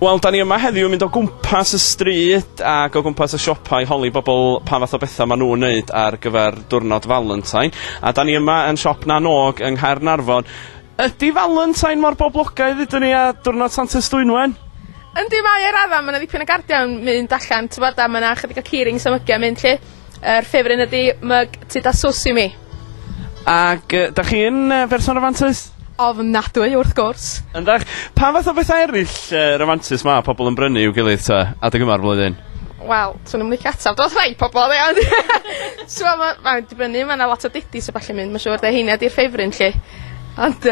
Wel, da ni yma heddiw yn mynd o gwmpas y stryd ac o gwmpas y siopau holi bobl pa fath o bethau maen nhw'n wneud ar gyfer diwrnod Valentine. A da ni yma yn siop Nanog yng Caernarfon. Ydy Valentine mor boblogaidd ydyn ni a diwrnod Santes Dwynwen? Yndi mae ar adda, mae yna ddipyn o gardia'n mynd allan, ti'n bod, a mae yna chydig o ceiring samygiau mynd lle. Yr ffefryn ydy myg tyd a sws i mi. Ac da chi'n berson romantis? Ofnadwy wrth gwrs. Yndach, pa fath o bethau eraill romantis mae pobl yn brynu i'w gilydd ta adeg yma'r flwyddyn? Wel, swn i'n licio ataf, doedd rhai pobl, iawn. So, mae'n dibynnu, mae yna lot o didis o bach yn mynd, mae'n siŵr, hynny ydy'r ffefryn lle. Ond,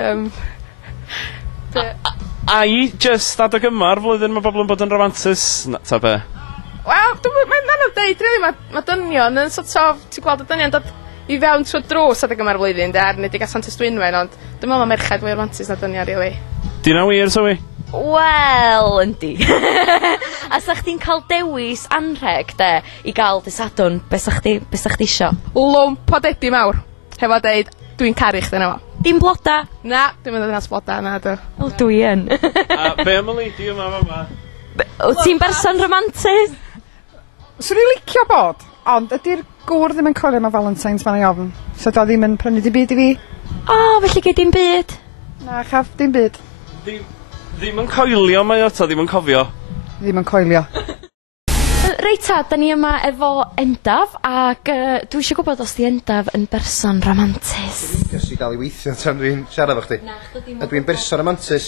A i just adeg yma'r flwyddyn mae pobl yn bod yn romantis, ta be? Wel, mae'n anodd deud, rili, mae dynion yn sort of, ti'n gweld y dynion dod i fewn trwy drws adeg yma'r flwyddyn, ar nid i gael Santes Dwynwen, ond dwi'n meddwl mae merched fwy romantis na dynion, rili. Di na wir, Zowie? Wel, yndi. A sa chdi'n cael dewis anrheg, de, i gael dysadwn, be sa chdi isio? Lwmp o dedi mawr, hefo deud, dwi'n caru chdi na fo. Dim bloda? Na, dwi'n meddwl dyna's bloda, na, dwi. O, dwi yn. A be am y leidi yma fama? Wyt ti'n berson romantis? Swn i'n licio bod, ond ydy'r gŵr ddim yn coelio mae Valentines fan ei ofn. So do ddim yn prynu dim byd i fi. O, felly gei dim byd? Na, chaff dim byd. Ddim yn coelio mae o ta, ddim yn cofio? Ddim yn coelio. Reita, da ni yma efo Endaf, ac dwi eisiau gwybod os di Endaf yn berson romantis. Ys i gael ei weithio tan dwi'n siarad efo chdi. Dwi'n berson romantis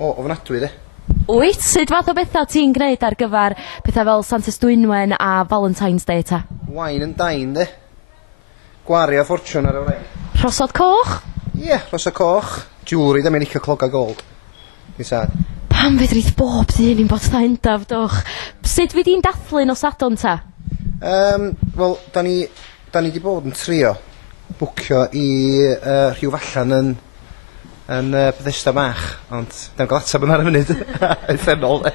o ofnadwy, de. Wyt, sut fath o bethau ti'n gwneud ar gyfer pethau fel Santes Dwynwen a Valentine's Day ta? Wine and dine, de. Gwario ffortiwn ar y wraig. Rhosod coch? Ie, rhosod coch. Jewelry, da mi'n licio cloga gold. Di sad. Pam fedrith bob dyn i'n bod dda Endaf, doch? Sut fi di'n dathlu nos Sadwn ta? Wel, da ni di bod yn trio bwcio i Rhyw Fallan yn Bethesda Mach, ond da'n gael atab yna ar y munud. Effernol, de.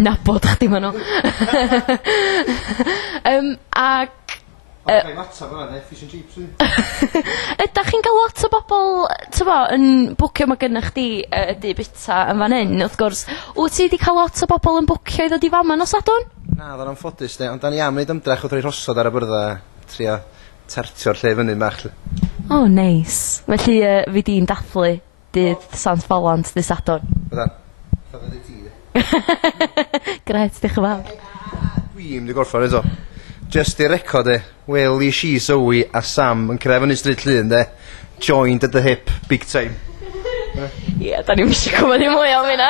Nabod chdi ma nhw. Ac... Gael atab yna, de, fish and chips. Ydych chi'n cael lot o bobl, tyfo, yn bwcio mae gennych chdi dy bita yn fan hyn, wrth gwrs. Wyt ti wedi cael lot o bobl yn bwcio i ddod i fama nos Sadwn? Na, dda'n anffodus, de, ond da ni am wneud ymdrech wrth roi rhosod ar y byrddau, trio tartio'r lle fyny bach. O, neis. Felly fi di'n dathlu dydd Sant Valentines dy Sadwn. Byddan, fa fyddi ti, de. Gret, diolch yn fawr. Dwi'n mynd i gorffan eto. Just i'r record, Wel i si, Zowie a Sam yn cref yn y stryd llun, de. Joined at the hip, big time. Ie, da ni'n mysio gwybod i mwy am hynna.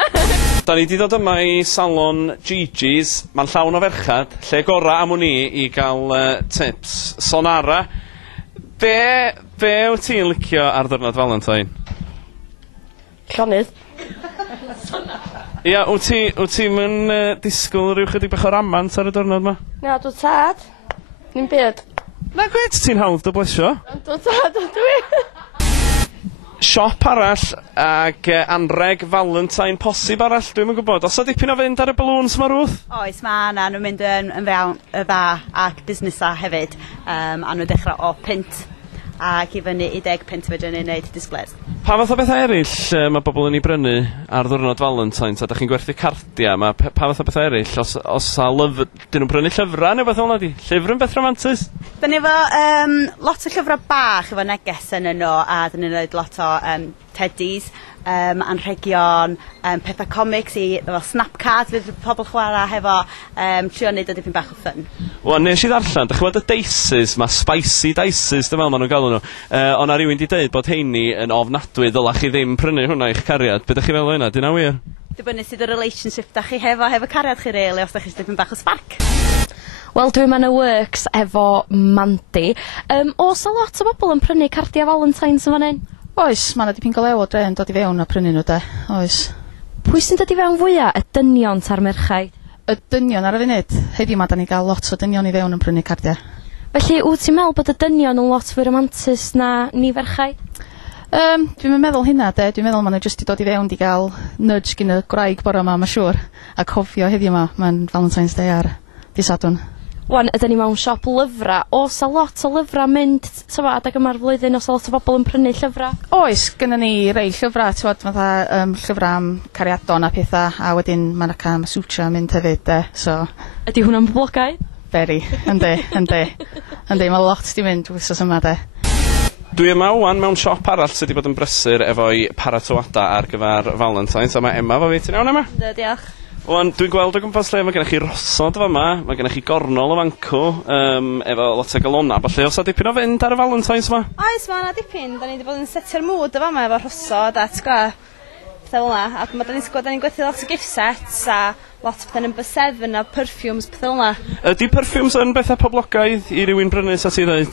Da ni di dod yma i salon Gigi's, mae'n llawn o ferchad, lle gora am ni i gael tips. Sonara, be wyt ti'n licio ar ddiwrnod Valentine? Llonydd. Ia, wyt ti'n mynd disgwyl rhyw chydig bach o ramant ar y diwrnod yma? Na, dwi'n tad. Ni'n byd. Na gwyt, ti'n hawdd dy blesio? Dwi'n tad, dwi. Siop arall ag anreg Valentine posib arall, dwi'n yn gwybod. Os o dipyn o fynd ar y balloons yma rwth? Oes, mae yna, nhw'n mynd yn fewn y dda ac busnesa hefyd. A nhw'n dechrau o pint ac i fyny i 10 pint fydyn ni'n neud displays. Pa fath o bethau eraill mae bobl yn ei brynu ar ddiwrnod Valentines? A da chi'n gwerthu cardia, pa fath o bethau eraill? Os dyn nhw'n brynu llyfrau neu beth o'n ydi? Llyfr yn beth romantis? Da ni efo lot o llyfrau bach efo neges yn yno, a da ni'n neud lot o teddies, anrhegion, pethau comics efo snapcards fydd pobl chwarae hefo, trio neud o dipyn bach o ffyn. Wel, nes i ddarllen, dych chi'n y dices, mae spicy dices, dyma maen nhw'n galw nhw. Ond a rywun di dweud bod heini yn ofnadwy, ddylach chi ddim prynu hwnna i'ch cariad. Be ydych chi'n meddwl hynna? Dyna wir? Dibynnu sydd y relationship da chi hefo cariad chi reili, os da chi dipyn bach o spark. Wel, dwi'n yn y works efo Mandy. Oes a lot o bobl yn prynu cardia Valentines yn fan hyn? Oes, mae yna dipyn golew o dre yn dod i fewn a prynu nhw, de. Oes. Pwy sy'n dod i fewn fwyaf? Y dynion ta'r merchaid? Y dynion ar y funud. Heddiw ma, da ni gael lot o dynion i fewn yn prynu cardia. Felly, wyt ti'n meddwl bod y dynion yn lot fwy romantis na ni ferchaid? Dwi'n meddwl hynna, de. Dwi'n meddwl maen nhw jyst i dod i fewn i gael nudge gyn y gwraig bore yma, mae'n siŵr. A cofio heddiw ma, mae'n Valentine's Day ar Dydd Sadwn. Wan, ydyn ni mewn siop lyfra. Oes a lot o lyfra mynd, tyfa, adag yma'r flwyddyn, oes a lot o bobl yn prynu llyfra? Oes, gynnon ni rei llyfrau, ti'n fatha llyfrau am cariadon a pethau, a wedyn mae'n ac am Sucha yn mynd hefyd, de, so... Ydy hwnna'n boblogaidd? Very, yndi. Mae lot di mynd wythnos yma, de. Dwi yma wan mewn siop arall sydd wedi bod yn brysur efo'i paratoada ar gyfer Valentines, a mae Emma fo fi, ti'n iawn Emma? Diolch. Wan, dwi'n gweld o gwmpas lle, mae gennych chi rosod yma, mae gennych chi gornol o fancw, efo lot o galona, falle os a dipyn o fynd ar y Valentines yma? Oes, mae yna dipyn. Da ni wedi bod yn setio'r mood o fama efo rhosod a t'gwa, pethau fel yna. A da ni'n gwerthu lot o gift sets a lot o pethau number 7 a perfumes, pethau fel yna. Ydy perfumes yn bethau poblogaidd i rywun brynu sa ti ddweud?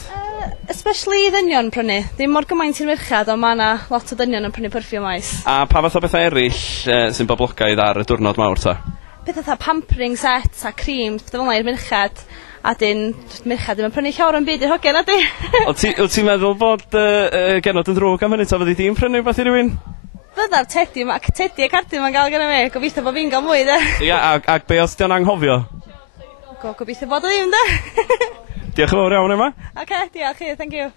Especially i ddynion prynu. Dim mor gymaint i'r merchad, ond mae yna lot o ddynion yn prynu perfume oes. A pa fath o bethau eraill sy'n boblogaidd ar y diwrnod mawr ta? Pethau fatha pampering sets a creams, pethau fel yna i'r merchad. A dyn, merchad ddim yn prynu llawer yn byd i'r hogen, adi? Wyt ti'n meddwl bod genod yn drwg am hynny, ta fyddi di'n prynu beth i rywun? Fydda'r Teddy a Cardi ma'n gael gyda fi. Gobeithio bod fi'n gael mwy, de. Ia, ac be os di'n anghofio? Gobeithio bod o ddim, de. Diolch yn fawr iawn, Emma. Oce, diolch chi, thank you.